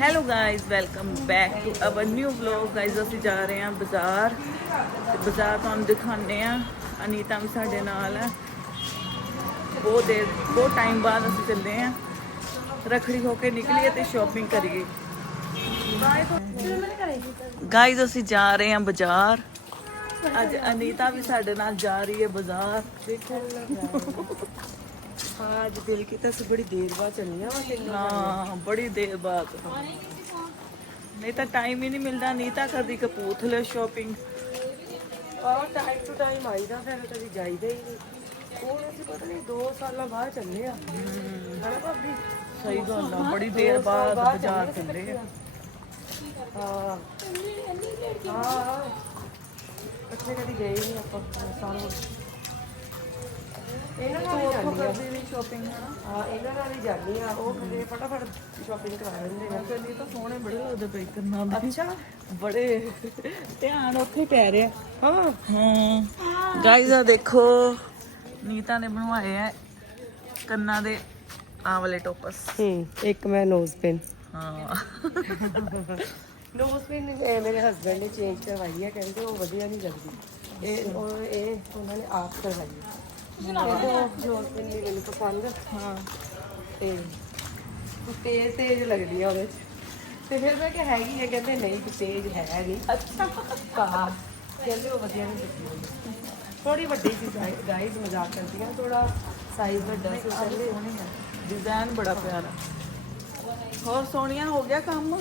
Hello guys welcome back to our new vlog guys ਅਸੀਂ ਜਾ ਰਹੇ ਹਾਂ ਬਾਜ਼ਾਰ। ਤੇ ਬਾਜ਼ਾਰ ਤੁਹਾਨੂੰ ਦਿਖਾਉਂਦੇ ਆ ਅਨੀਤਾ ਵੀ ਸਾਡੇ ਨਾਲ ਹੈ। ਬਹੁਤ ਦੇਰ, ਬਹੁਤ ਟਾਈਮ ਬਾਅਦ ਅਸੀਂ ਚੱਲੇ ਆ ਰਖੜੀ ਹੋ ਕੇ ਨਿਕਲੀਏ ਤੇ ਸ਼ਾਪਿੰਗ ਕਰੀਏ। ਗਾਇਜ਼ ਅਸੀਂ ਜਾ ਰਹੇ ਹਾਂ ਬਾਜ਼ਾਰ। ਅੱਜ ਅਨੀਤਾ ਵੀ ਸਾਡੇ ਨਾਲ ਜਾ ਰਹੀ ਹੈ ਬਾਜ਼ਾਰ। हाँ ਹਾਂ ਅੱਜ ਦਿਲ ਕੀਤਾ ਸੀ ਬੜੀ ਦੇਰ ਬਾਅਦ ਚੱਲੀਆਂ ਵਾ ਹਾਂ ਬੜੀ ਦੇਰ ਬਾਅਦ ਨਹੀਂ ਤਾਂ ਟਾਈਮ ਹੀ ਨਹੀਂ ਮਿਲਦਾ ਨਹੀਂ ਤਾਂ ਕਦੀ ਸ਼ਾਪਿੰਗ ਆਹ ਟਾਈਮ ਟੂ ਟਾਈਮ ਆਈਦਾ ਫਿਰ ਕਦੀ ਜਾਈਦਾ ਹੀ ਨਹੀਂ ਹੁਣ ਅਸੀਂ ਪਤਾ ਨਹੀਂ 2 ਸਾਲਾਂ ਬਾਅਦ ਚੱਲੇ ਆ ਹਣਾ ਭਾਬੀ ਸਹੀ ਗੱਲ ਆ ਬੜੀ ਦੇਰ ਬਾਅਦ ਬਾਜ਼ਾਰ ਚੱਲੇ ਆ ਹਾਂ ਹਾਂ ਕੱਥੇ ਕਦੀ ਗਏ ਨਹੀਂ ਆਪਾਂ ਸਾਰਾ ਇਹਨਾਂ ਨੂੰ ਕਰਦੀ ਵੀ ਸ਼ਾਪਿੰਗ ਹਨਾ? ਹਾਂ ਇਹਨਾਂ ਨਾਲ ਹੀ ਜਾਂਦੀ ਆ। ਉਹ ਕਦੇ ਫਟਾਫਟ ਸ਼ਾਪਿੰਗ ਕਰਾ ਲੈਂਦੇ ਆ। ਚੱਲੀ ਤਾਂ ਸੋਹਣੇ ਬੜੇ ਲੱਗਦੇ ਪਈ ਕੰਨਾਂ ਦੇ। ਅੱਛਾ। ਬੜੇ ਧਿਆਨ ਉੱਥੇ ਹੀ ਪੈ ਰਿਹਾ। ਹਾਂ। ਹੂੰ। ਗਾਇਜ਼ ਆ ਦੇਖੋ। ਨੀਤਾ ਨੇ ਬਣਵਾਏ ਆ ਕੰਨਾਂ ਦੇ ਆ ਵਾਲੇ ਟੋਪਸ। ਹੂੰ ਇੱਕ ਮੈਂ ਨੋਜ਼ ਪਿਨ ਹਾਂ। ਨੋਜ਼ ਪਿਨ ਮੇਰੇ ਹਸਬੰਡ ਨੇ ਚੇਂਜ ਕਰਵਾਈ ਹੈ ਕਹਿੰਦੇ ਉਹ ਵਧੀਆ ਨਹੀਂ ਲੱਗਦੀ। ਇਹ ਉਹ ਇਹ ਉਹਨਾਂ ਨੇ ਆਪ ਕਰਵਾਈ ਹੈ ਕਹਿੰਦੇ ਉਹ ਮੈਨੂੰ ਪਸੰਦ ਹਾਂ ਤੇ ਤੇਜ਼ ਤੇਜ਼ ਲੱਗਦੀ ਆ ਉਹਦੇ ਚ ਤੇ ਫਿਰ ਮੈਂ ਕਿਹਾ ਹੈਗੀ ਹੈ ਕਹਿੰਦੇ ਨਹੀਂ ਕਿ ਤੇਜ਼ ਹੈ ਨਹੀਂ ਅੱਛਾ ਕਹਾ ਕਹਿੰਦੇ ਉਹ ਵਧੀਆ ਨਹੀਂ ਲੱਗਦੀ ਥੋੜੀ ਵੱਡੀ ਸੀ ਗਾਈਜ਼ ਮਜ਼ਾਕ ਕਰਦੀਆਂ ਥੋੜਾ ਸਾਈਜ਼ ਵੱਡਾ ਸੀ ਕਹਿੰਦੇ ਡਿਜ਼ਾਈਨ ਬੜਾ ਪਿਆਰਾ ਹੋਰ ਸੋਹਣੀਆਂ ਹੋ ਗਿਆ ਕੰਮ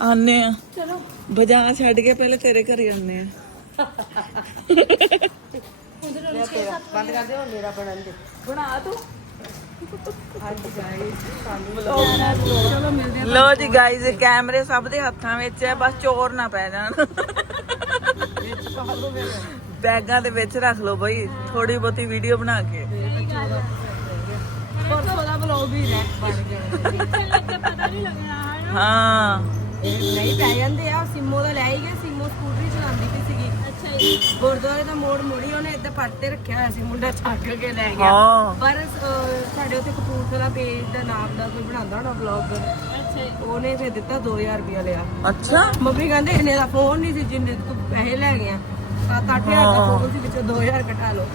ਆਨੇ ਆ। ਚਲੋ ਬਾਜ਼ਾਰ ਛੱਡ ਕੇ ਪਹਿਲੇ ਤੇਰੇ ਘਰੇ ਆਨੇ ਆ। ਮੈਂ ਤੇਰਾ ਬੰਦ ਕਰ ਦਿਓ ਮੇਰਾ ਬਣਨ ਦੇ। ਬਣਾ ਤੂੰ। ਹਾਂਜੀ ਗਾਈਜ਼ ਸਾਨੂੰ ਚਲੋ ਮਿਲਦੇ ਲੋ ਜੀ ਗਾਇਜ਼ ਕੈਮਰੇ ਸਭ ਦੇ ਹੱਥਾਂ ਵਿੱਚ ਹੈ ਬਸ ਚੋਰ ਨਾ ਪੈ ਜਾਣ। ਬੈਗਾਂ ਦੇ ਵਿੱਚ ਰੱਖ ਲਓ ਬਈ ਥੋੜੀ ਬਹੁਤੀ ਵੀਡੀਓ ਬਣਾ ਕੇ। ਪਰਸੋਂ ਦਾ ਵਲੌਗ ਵੀ ਰਹਿ ਬਣ ਗਿਆ। ਹਾਂ। ਨਹੀਂ ਪੈ ਜਾਂਦੇ ਆ। ਸਿੰਮੋ ਦਾ ਲੈ ਹੀ ਗਏ ਸਿੰਮੋ ਸਕੂਟਰੀ ਚਲਾਉਂਦੀ ਪਈ ਸੀਗੀ। ਅੱਛਾ ਜੀ। ਗੁਰਦੁਆਰੇ ਦਾ ਮੋੜ ਮੁੜੀ ਉਹਨੇ ਇੱਥੇ ਪੱਟ ਤੇ ਰੱਖਿਆ ਹੋਇਆ ਸੀ ਮੁੰਡਾ ਚੱਕ ਕੇ ਲੈ ਗਿਆ। ਹਾਂ। ਪਰ ਅਹ, ਸਾਡੇ ਉੱਥੇ ਕਪੂਰਥਲਾ ਪੇਜ ਦਾ ਨਾਮ ਦਾ ਕੋਈ ਬਣਾਉਂਦਾ ਹੋਣਾ ਵਲੌਗ ਅੱਛਾ ਉਹਨੇ ਫਿਰ ਦਿੱਤਾ 2000 ਰੁਪਇਆ ਲਿਆ। ਅੱਛਾ। ਮੰਮੀ ਕਹਿੰਦੇ ਇਹਨੇ ਦਾ ਫੋਨ ਨਹੀਂ ਸੀ ਜਿੰਨੇ ਤੂੰ ਪੈਸੇ ਲੈ ਗਿਆ 7-8000 ਦਾ ਫੋਨ ਸੀ ਵਿੱਚੋਂ 2000 ਕਟਾ ਲਓ।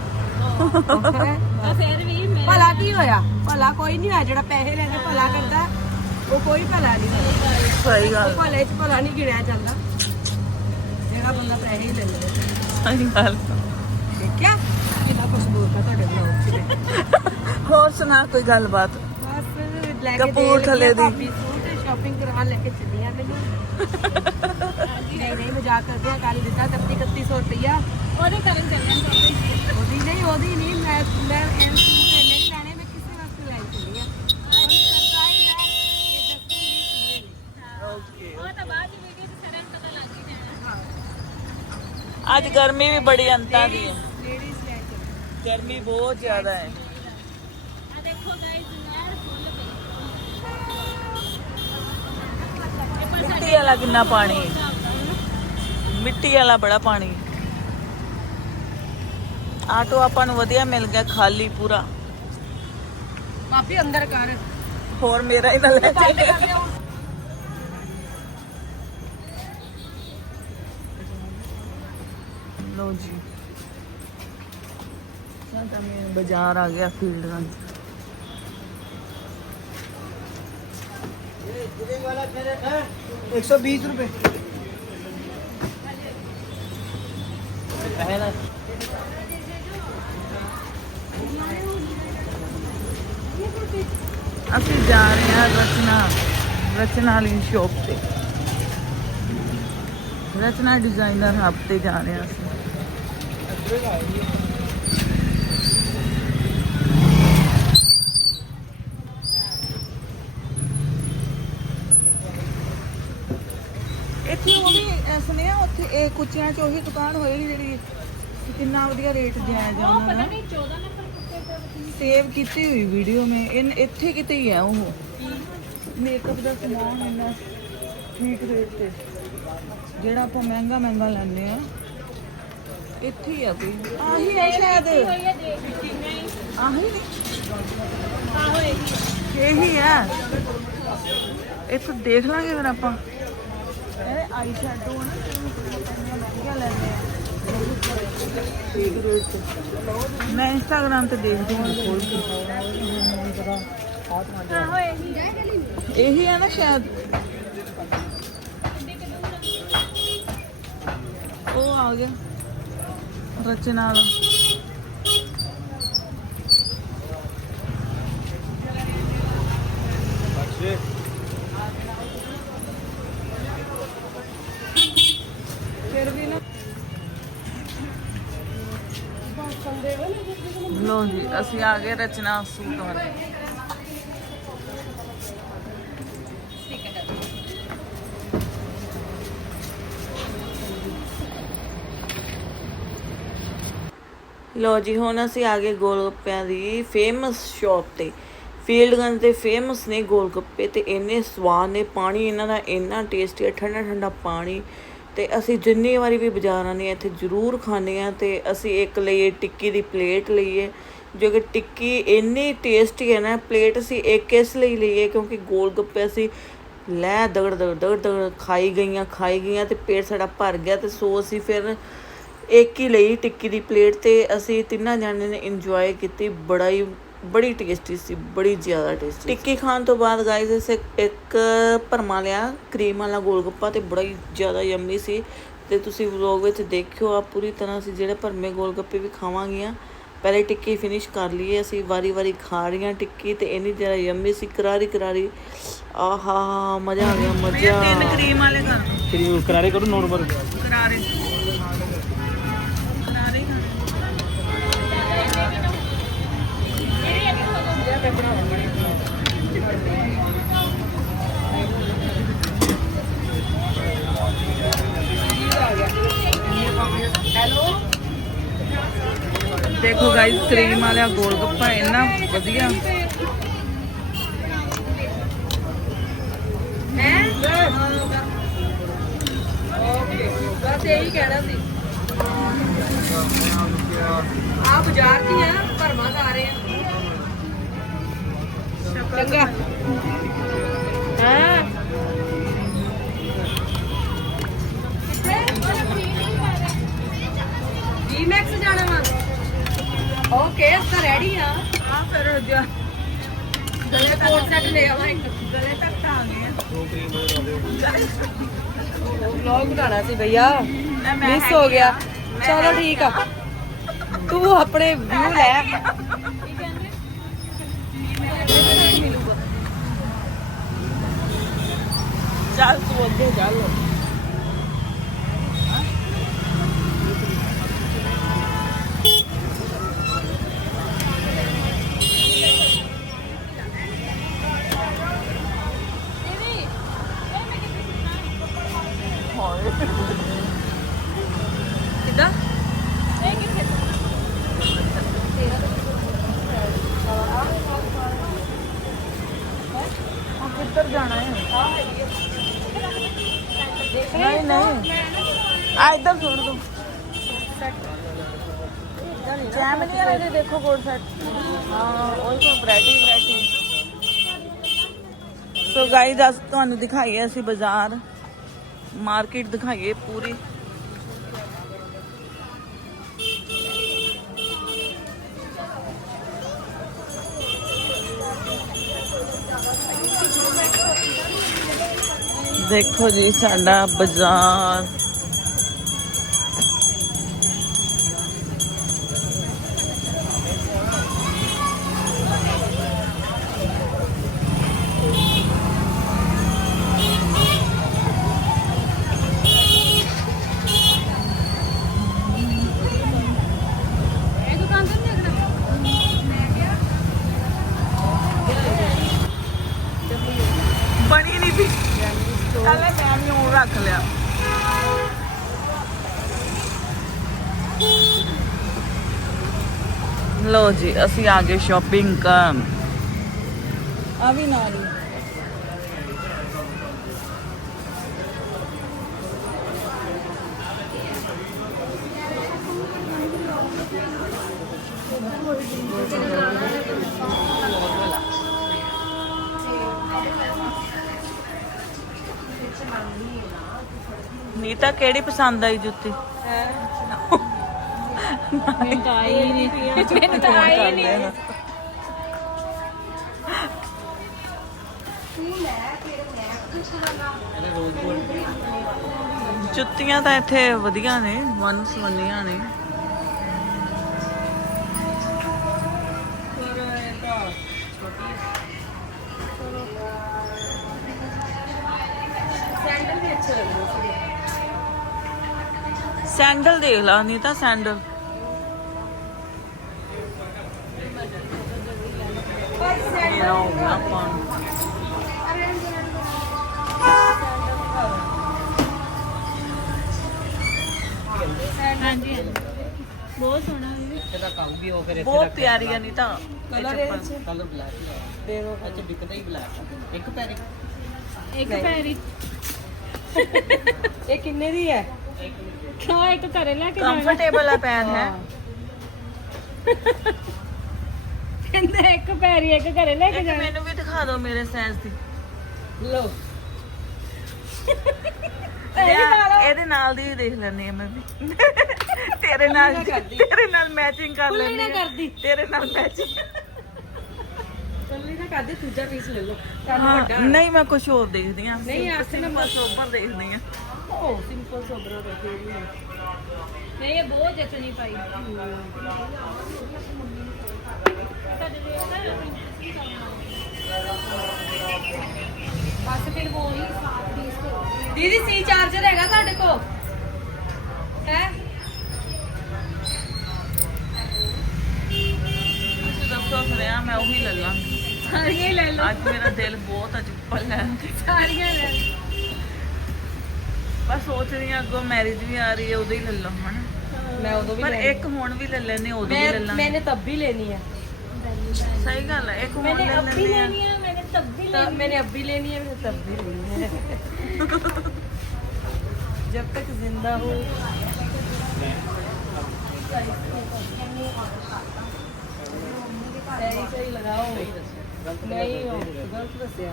ਫਿਰ ਵੀ ਭਲਾ ਕੀ ਹੋਇਆ? ਭਲਾ ਕੋਈ ਨਹੀਂ ਹੋਇਆ ਜਿਹੜਾ ਪੈਸੇ ਲੈ ਕੇ ਭਲਾ ਕਰਦਾ। ਉਹ ਕੋਈ ਭਲਾ ਨਹੀਂ ਸਹੀ ਗੱਲ। ਭਲੇ ਚ ਭਲਾ ਨਹੀਂ ਗਿਣਿਆ ਜਾਂਦਾ। ਜਿਹੜਾ ਬੰਦਾ ਪੈਸੇ ਹੀ ਲੈ ਲਵੇ। ਸਹੀ ਗੱਲ। ਦੇਖਿਆ? ਕਿੰਨਾ ਕੁਛ ਬੋਲਦਾ ਤੁਹਾਡੇ ਬਲੌਗ ਚ। ਹੋਰ ਸੁਣਾ ਕੋਈ ਗੱਲਬਾਤ? ਬਸ ਲੈ ਕੇ ਕਪੂਰਥਲੇ ਦੀ। ਸ਼ਾਪਿੰਗ ਕਰਾਉਣ ਲੈ ਕੇ ਚੱਲੀਆਂ ਮੈਨੂੰ। ਨਹੀਂ ਨਹੀਂ ਮਜ਼ਾਕ ਕਰਦੇ ਆ ਕੱਲ ਦਿੱਤਾ 31 3100 ਰੁਪਇਆ ਉਹਦੇ ਕਰਨ ਚੱਲਣ। ਉਹਦੀ ਨਹੀਂ ਉਹਦੀ ਨਹੀਂ ਮੈਂ ਮੈਂ ਐਮ ਸੂਟ ਇੰਨੇ ਨਹੀਂ ਲੈਣੇ ਮੈਂ ਕਿਸੇ ਵਾਸਤੇ ਲੈ ਚੱਲੀ ਆ ਸਰਪ੍ਰਾਈਜ਼ ਹੈ ਇਹ ਦੱਸੂਗੀ ਕੀ ਉਹ ਤਾਂ ਬਾਅਦ ਦੀ ਵੀਡੀਓ 'ਚ ਸਾਰਿਆਂ ਨੂੰ ਪਤਾ ਲੱਗ ਹੀ ਜਾਣਾ ਅੱਜ ਗਰਮੀ ਵੀ ਬੜੀ ਅੰਤਾਂ ਦੀ ਹੈ। ਲੇਡੀਜ਼ ਲੈ ਚੱਲੀ ਗਰਮੀ ਬਹੁਤ ਜ਼ਿਆਦਾ ਹੈ। ਆ ਦੇਖੋ ਗਾਇਸ ਨਹਿਰ ਫੁੱਲ ਪਈ ਮਿੱਟੀ ਵਾਲਾ ਕਿੰਨਾ ਪਾਣੀ ਹੈ। ਮਿੱਟੀ ਵਾਲਾ ਬੜਾ ਪਾਣੀ ਆਟੋ ਆਪਾਂ ਨੂੰ ਵਧੀਆ ਮਿਲ ਗਿਆ ਖਾਲੀ ਪੂਰਾ। ਪਾਪੀ ਅੰਦਰ ਕਰ। ਹੋਰ ਮੇਰਾ ਹੀ ਨਾ ਲੈ ਚੱਲੇ ਲੋ ਜੀ ਸਾਡਾ ਮੈਂ ਬਾਜ਼ਾਰ ਆ ਗਿਆ ਫੀਲਡ ਗੰਜ एक सौ बीस रुपये ਅਸੀਂ ਜਾ ਰਹੇ ਹਾਂ ਰਚਨਾ ਰਚਨਾ ਵਾਲੀ ਸ਼ੋਪ ਤੇ ਰਚਨਾ ਡਿਜ਼ਾਈਨਰ ਹੱਬ ਤੇ ਜਾ ਰਹੇ ਹਾਂ ਅਸੀਂ ਇੱਥੇ ਉਹ ਵੀ ਸੁਣਿਆ ਉੱਥੇ, ਇਹ ਕੁੱਚਿਆਂ 'ਚ ਉਹੀ ਦੁਕਾਨ ਹੋਏਗੀ ਜਿਹੜੀ ਕਿੰਨਾ ਵਧੀਆ ਰੇਟ ਜਾਇਜ਼ ਆ ਉਹਨਾਂ ਦਾ। ਸੇਵ ਕੀਤੀ ਹੋਈ ਵੀਡੀਓ ਮੈਂ। ਇਨ ਇੱਥੇ ਕਿਤੇ ਹੀ ਆ ਉਹ। ਮੇਕਅਪ ਦਾ ਸਮਾਨ ਇੰਨਾ ਠੀਕ ਰੇਟ ਤੇ। ਜਿਹੜਾ ਆਪਾਂ ਮਹਿੰਗਾ ਮਹਿੰਗਾ ਲੈਂਦੇ ਆ। ਇੱਥੇ ਹੀ ਆ ਕੋਈ? ਆਹੀ ਹੈ ਸ਼ਾਇਦ। ਹੋਈ ਹੈ ਦੇਖ ਨਹੀਂ ਆਹੀ? ਆ। ਹੋਏਗੀ ਇਹੀ ਆ? ਇੱਥੋਂ ਦੇਖ ਲਾਂਗੇ ਫਿਰ ਆਪਾਂ। ਇਹਦੇ ਆਈ ਸ਼ੈਡੋ ਨਾ ਕਿੰਨੀਆਂ ਮਹਿੰਗੀਆਂ ਲੈਂਦੇ ਆ ਠੀਕ ਰੇਟ ਤੇ ਮੈਂ ਇੰਸਟਾਗ੍ਰਾਮ ਤੇ ਦੇਖਦੀ ਹਾਂ। ਖੋਲ ਕੇ ਆਹੋ ਇਹੀ ਇਹੀ ਆ ਨਾ ਸ਼ਾਇਦ। ਉਹ ਆ ਗਿਆ। ਰਚਨਾ ਵਾਲਾ ਲੋ ਜੀ ਅਸੀਂ ਆ ਗਏ ਰਚਨਾ ਸੂਟ ਵਾਲੇ। ਲੋ ਜੀ, ਹੁਣ ਅਸੀਂ ਆ ਗਏ ਗੋਲਗੱਪਿਆਂ ਦੀ ਫੇਮਸ ਸ਼ਾਪ ਤੇ। ਫੀਲਡਗੰਜ ਦੇ ਫੇਮਸ ਨੇ ਗੋਲਗੱਪੇ ਤੇ ਇੰਨੇ ਸਵਾਦ ਨੇ, ਪਾਣੀ ਇਹਨਾਂ ਦਾ ਇੰਨਾ ਟੇਸਟੀ ਹੈ, ਠੰਡਾ ਠੰਡਾ ਪਾਣੀ। ਤੇ ਅਸੀਂ ਜਿੰਨੀ ਵਾਰੀ ਵੀ ਬਾਜ਼ਾਰ ਆਉਂਦੇ ਹਾਂ ਇੱਥੇ ਜ਼ਰੂਰ ਖਾਂਦੇ ਆ ਤੇ ਅਸੀਂ ਇੱਕ ਲਈਏ ਟਿੱਕੀ ਦੀ ਪਲੇਟ ਲਈਏ, ਜੋ ਕਿ ਟਿੱਕੀ ਇੰਨੀ ਟੇਸਟੀ ਹੈ ਨਾ ਪਲੇਟ ਅਸੀਂ ਇੱਕ ਇਸ ਲਈ ਲਈਏ ਕਿਉਂਕਿ ਗੋਲਗੱਪੇ ਅਸੀਂ ਲੈ ਦਗੜ ਦਗੜ ਦਗੜ ਦਗੜ ਖਾਈ ਗਈਆਂ ਖਾਈ ਗਈਆਂ ਤੇ ਪੇਟ ਸਾਡਾ ਭਰ ਗਿਆ ਤੇ ਸੋ ਅਸੀਂ ਫਿਰ ਇੱਕ ਹੀ ਲਈ ਟਿੱਕੀ ਦੀ ਪਲੇਟ ਤੇ ਅਸੀਂ ਤਿੰਨਾਂ ਜਣਿਆਂ ਨੇ ਇੰਜੋਏ ਕੀਤੀ। ਬੜਾ ਹੀ ਬੜੀ ਟੇਸਟੀ ਸੀ ਬੜੀ ਜ਼ਿਆਦਾ ਟੇਸਟੀ ਟਿੱਕੀ ਖਾਣ ਤੋਂ ਬਾਅਦ ਗਾਇਸ ਅਸੀਂ ਇੱਕ ਭਰਮਾ ਲਿਆ ਕਰੀਮ ਵਾਲਾ ਗੋਲਗੱਪਾ ਤੇ ਬੜਾ ਹੀ ਜ਼ਿਆਦਾ ਯੰਮੀ ਸੀ। ਤੇ ਤੁਸੀਂ ਵਲੋਗ ਵਿੱਚ ਦੇਖਿਓ ਆ ਪੂਰੀ ਤਰ੍ਹਾਂ ਅਸੀਂ ਜਿਹੜੇ ਭਰਮੇ ਗੋਲਗੱਪੇ ਵੀ ਖਾਵਾਂਗੀਆਂ ਪਹਿਲੇ ਟਿੱਕੀ ਫਿਨਿਸ਼ ਕਰ ਲਈਏ। ਅਸੀਂ ਵਾਰੀ-ਵਾਰੀ ਖਾ ਰਹੀਆਂ ਟਿੱਕੀ ਤੇ ਇੰਨੀ ਜ਼ਿਆਦਾ ਯੰਮੀ ਸੀ ਕਰਾਰੀ ਕਰਾਰੀ। ਆਹਾ ਮਜ਼ਾ ਆ ਗਿਆ ਮਜ਼ਾ ਤਿੰਨ ਕਰੀਮ ਵਾਲੇ ਕਰਾਰੇ ਕਰੋ ਨੋਰਮਲ ਕਰਾਰੇ। ਦੇਖੋ ਗਾਇਸ ਕਰੀਮ ਵਾਲਾ ਗੋਲਗੱਪਾ ਇੰਨਾ ਵਧੀਆ। ਬਸ ਇਹੀ ਕਹਿਣਾ ਸੀ ਆ ਬਾਜ਼ਾਰ ਦੀ ਆ ਭਰਮਾ ਖਾ ਰਹੇ ਆ। ਚੰਗਾ। ਹਾਂ। ਜੀ ਮੈਕਸ ਜਾਣਾ ਵਾ। ਓਕੇ ਤਾਂ ਰੈਡੀ ਆ। ਆ ਫਿਰ ਜਾ। ਗਲੇ ਕੋਟ ਸੈੱਟ ਲੈ ਆਵਾਂ ਇੱਕ। ਗਲੇ ਤੱਕ ਆ ਗਏ ਵਲੌਗ ਬਣਾਉਣਾ ਸੀ ਭਈਆ। ਆ ਮੈਂ ਮਿਸ ਹੋ ਗਿਆ। ਚਲੋ ਠੀਕ ਆ। ਤੂੰ ਆਪਣੇ ਵਿਊ ਲੈ। ਚੱਲ ਤੂੰ ਅੱਗੇ ਚੱਲ ਕਿੱਦਾਂ ਹੁਣ ਕਿੱਧਰ ਜਾਣਾ ਹੈ ਨਹੀਂ ਨਹੀਂ ਆ ਇੱਧਰ ਛੋੜ ਦੋ ਜੈਮਨੀ ਵਾਲੇ ਦੇ ਦੇਖੋ ਕੋਡ ਸੈਟ ਹਾਂ ਉਹ ਤੋਂ ਵੈਰਾਈਟੀ ਵੈਰਾਈਟੀ ਸੋ ਗਾਈਜ਼ ਅੱਜ ਤੁਹਾਨੂੰ ਦਿਖਾਈਏ ਅਸੀਂ ਬਾਜ਼ਾਰ ਮਾਰਕੀਟ ਦਿਖਾਈਏ ਪੂਰੀ ਦੇਖੋ ਜੀ ਸਾਡਾ ਬਾਜ਼ਾਰ ਰੱਖ ਲਿਆ। ਲੋ ਜੀ ਅਸੀਂ ਆ ਗਏ ਸ਼ਾਪਿੰਗ ਕਰਨ। ਆ ਵੀ ਨਾਲ ਨੀਤਾ ਕਿਹੜੀ ਪਸੰਦ ਆਈ ਜੁੱਤੀ? ਮੈਨੂੰ ਤਾਂ ਆਈ ਨਹੀਂ। ਮੈਨੂੰ ਤਾਂ ਆਈ ਨਹੀਂ। ਜੁੱਤੀਆਂ ਤਾਂ ਇੱਥੇ ਵਧੀਆ ਨੇ ਵਨ ਸਵੰਨੀਆਂ ਨੇ। ਸੈਂਡਲ ਦੇਖ ਲਾ ਨਹੀਂ ਤਾਂ ਸੈਂਡਲ। ਹਾਂਜੀ ਬਹੁਤ ਸੋਹਣਾ ਹੈ ਇਹਦਾ ਕੰਮ ਵੀ ਉਹ ਫਿਰ ਬਹੁਤ ਪਿਆਰੀ ਆ ਨਹੀਂ ਤਾਂ। ਕਲਰ ਇਹ ਚ। ਕਲਰ ਬਲੈਕ ਹੀ ਦੋ ਅੱਛਾ ਵਿਕਦਾ ਹੀ ਬਲੈਕ ਇੱਕ ਪੈਰੀ। ਇੱਕ ਪੈਰੀ। ਇਹ ਕਿੰਨੇ ਦੀ ਹੈ? ਕਿਉਂ? ਇੱਕ ਘਰੇ ਲੈ ਕੇ ਜਾਣਾ। ਕੰਫਰਟੇਬਲ ਆ ਪੈਰ ਹੈ? ਕਹਿੰਦੇ ਇੱਕ ਪੈਰੀ ਇੱਕ ਘਰੇ ਲੈ ਕੇ ਇੱਕ ਜਾਣਾ। ਮੈਨੂੰ ਵੀ ਦਿਖਾ ਦਿਓ ਮੇਰੇ ਸਾਈਜ਼ ਦੀ। ਲਓ। ਲਿਆ, ਇਹਦੇ ਨਾਲ ਦੀ ਵੀ ਦੇਖ ਲੈਣੀ ਆ ਮੈਂ ਵੀ। ਤੇਰੇ ਨਾਲ ਤੇਰੇ ਨਾਲ ਮੈਚਿੰਗ ਕਰ ਲੈਣੀ ਨਾ ਕਰਦੀ। ਤੇਰੇ ਨਾਲ ਮੈਚਿੰਗ ਕੱਲੀ ਨਾ ਕਰਦੇ ਦੂਜਾ ਪੀਸ ਲੈ ਲਓ। ਤੁਹਾਨੂੰ ਵੱਡਾ। ਨਹੀਂ ਮੈਂ ਕੁਝ ਹੋਰ ਦੇਖਦੀ ਆ ਨਹੀਂ, ਆਸੇ ਨਾ ਮੈਂ ਸੋਬਰ ਦੇਖਦੀ ਆ ਉਹ ਸਿੰਪਲ ਸੋਬਰਾ ਰੱਖੀ ਹੋਈ ਹੈ ਨਹੀਂ ਇਹ ਬਹੁਤ ਜਚਣੀ ਪਾਈ। ਬਸ ਫਿਰ ਉਹ ਹੀ ਦੀਦੀ ਸੀ ਚਾਰਜਰ ਹੈਗਾ ਤੁਹਾਡੇ ਕੋਲ? ਹੈ? ਤੁਸੀਂ ਦੱਸੋ ਫਿਰ ਮੈਂ ਉਹੀ ਲੈ ਲਾਂ। ਸਾਰੀਆਂ ਹੀ ਲੈ ਲਓ। ਅੱਜ ਮੇਰਾ ਦਿਲ ਬਹੁਤ ਅੱਜ ਪੱਲ ਲੈਣ ਤੇ। ਸਾਰੀਆਂ ਲੈ ਲਓ। ਸੋਚ ਰਹੀ ਹਾਂ ਅੱਗੋਂ ਮੈਰਿਜ ਵੀ ਆ ਰਹੀ ਹੈ ਉਦੋਂ ਹੀ ਲੈ ਲਾਂ ਹਨਾ ਮੈਂ ਉਦੋਂ ਵੀ ਪਰ ਲੈਣੀ। ਇੱਕ ਹੁਣ ਵੀ ਲੈ ਲੈਨੇ ਉਦੋਂ ਵੀ ਲੈ मैं ਲਾਂ मैंने तब भी लेनी है ਸਹੀ ਗੱਲ ਹੈ ਇੱਕ ਹੁਣ मैंने ਲੈ अब भी ਲੈਂਦੇ ਆ लेनी है मैंने तब भी तब मैंने अब भी लेनी है मैंने तब भी लेनी है जब तक जिंदा हूँ सही सही लगाओ नहीं हो गलत दसिया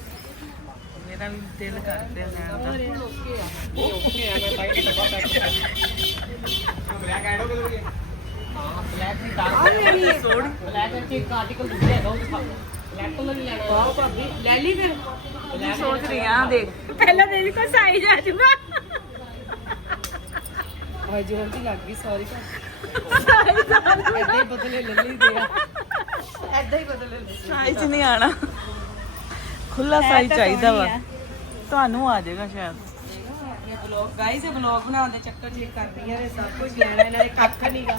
ਮੇਰਾ ਵੀ ਦਿਲ ਕਰਦਾ ਲੈਣ ਦਾ। ਸੋਹਣੀ ਬਲੈਕ ਵਿੱਚ ਇੱਕ ਆਰਟੀਕਲ ਦੂਜਾ ਹੈਗਾ ਉਹ ਦਿਖਾ ਬਲੈਕ ਕਲਰ ਹੀ ਲੈਣਾ ਆਓ ਭਾਬੀ ਲੈ ਲਈ ਫਿਰ। ਮੈਂ ਸੋਚ ਰਹੀ ਆ ਦੇਖ। ਪਹਿਲਾਂ ਦੇ ਵੀ ਕੋਈ ਸਾਈਜ਼ ਆ ਜੂਗਾ। ਹਾਏ ਜੀ ਦੀ ਲੱਗ ਗਈ ਸੌਰੀ ਐਦਾਂ ਹੀ ਬਦਲੇ ਲੈ ਲਈ ਦੇ ਐਦਾਂ ਹੀ ਬਦਲੇ ਲੈ ਸਾਈਜ਼ ਨਹੀਂ ਆਣਾ। ਖੁੱਲਾ ਸਾਈਜ਼ ਚਾਹੀਦਾ ਵਾ। ਤੁਹਾਨੂੰ ਆ ਜਾਏਗਾ ਸ਼ਾਇਦ। ਇਹ ਵਲੌਗ ਗਾਈਸ ਇਹ ਵਲੌਗ ਬਣਾਉਣ ਦੇ ਚੱਕਰ 'ਚ ਇਹ ਕਰਦੀਆਂ ਨੇ ਸਭ ਕੁਝ ਲੈਣਾ ਇਹਨਾਂ ਨੇ ਕੱਖ ਨਹੀਂਗਾ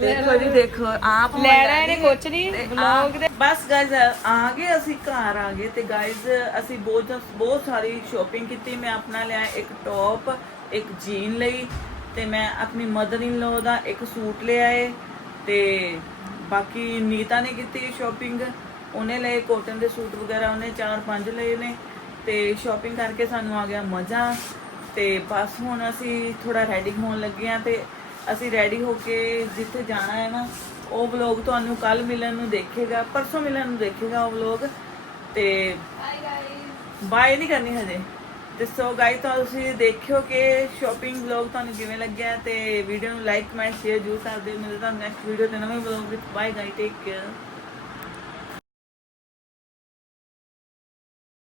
ਦੇਖੋ ਜੀ ਦੇਖੋ ਆਪ ਲੈਣਾ ਇਹਨੇ ਕੁਛ ਨਹੀਂ ਤੇ ਵਲੌਗ ਆ- ਬਸ ਗਾਇਜ਼ ਆ ਗਏ ਅਸੀਂ ਘਰ ਆ ਗਏ ਤੇ ਗਾਇਜ਼ ਅਸੀਂ ਬਹੁਤ ਬਹੁਤ ਸਾਰੀ ਸ਼ਾਪਿੰਗ ਕੀਤੀ। ਮੈਂ ਆਪਣਾ ਲਿਆ ਇੱਕ ਟੌਪ ਇੱਕ ਜੀਨ ਲਈ ਤੇ ਮੈਂ ਆਪਣੀ ਮਦਰ ਇਨ ਲੋ ਦਾ ਇੱਕ ਸੂਟ ਲਿਆ ਏ ਤੇ ਬਾਕੀ ਨੀਤਾ ਨੇ ਕੀਤੀ ਸ਼ਾਪਿੰਗ ਉਹਨੇ ਲਏ ਕੋਟਨ ਦੇ ਸੂਟ ਵਗੈਰਾ ਉਹਨੇ ਚਾਰ ਪੰਜ ਲਏ ਨੇ ਤੇ ਸ਼ਾਪਿੰਗ ਕਰਕੇ ਸਾਨੂੰ ਆ ਗਿਆ ਮਜ਼ਾ ਤੇ ਬਸ ਹੁਣ ਅਸੀਂ ਥੋੜਾ ਰੈਡੀ ਹੋਣ ਲੱਗੇ ਆ ਤੇ ਅਸੀਂ ਰੈਡੀ ਹੋ ਕੇ ਜਿੱਥੇ ਜਾਣਾ ਹੈ ਨਾ, ਉਹ ਵਲੌਗ ਤੁਹਾਨੂੰ ਕੱਲ ਮਿਲਣ ਨੂੰ ਦੇਖੇਗਾ, ਪਰਸੋਂ ਮਿਲਣ ਨੂੰ ਦੇਖੇਗਾ ਉਹ ਵਲੌਗ ਤੇ ਬਾਏ ਨਹੀਂ ਕਰਨੀ ਹਜੇ। ਤੇ ਸੋ ਗਾਈ ਤੁਸੀਂ ਦੇਖਿਓ ਕਿ ਸ਼ਾਪਿੰਗ ਵਲੌਗ ਤੁਹਾਨੂੰ ਕਿਵੇਂ ਲੱਗਿਆ ਤੇ ਵੀਡੀਓ ਨੂੰ ਲਾਈਕ ਕਮੈਂਟ ਸ਼ੇਅਰ ਜ਼ਰੂਰ ਕਰ ਦਿਓ। ਮਿਲਦੇ ਤੁਹਾਨੂੰ ਨੈਕਸਟ ਵੀਡੀਓ ਤੇ ਨਵੇਂ ਵਲੌਗ ਵਿੱਚ। ਬਾਏ ਗਾਈ ਟੇਕ ਕੇਅਰ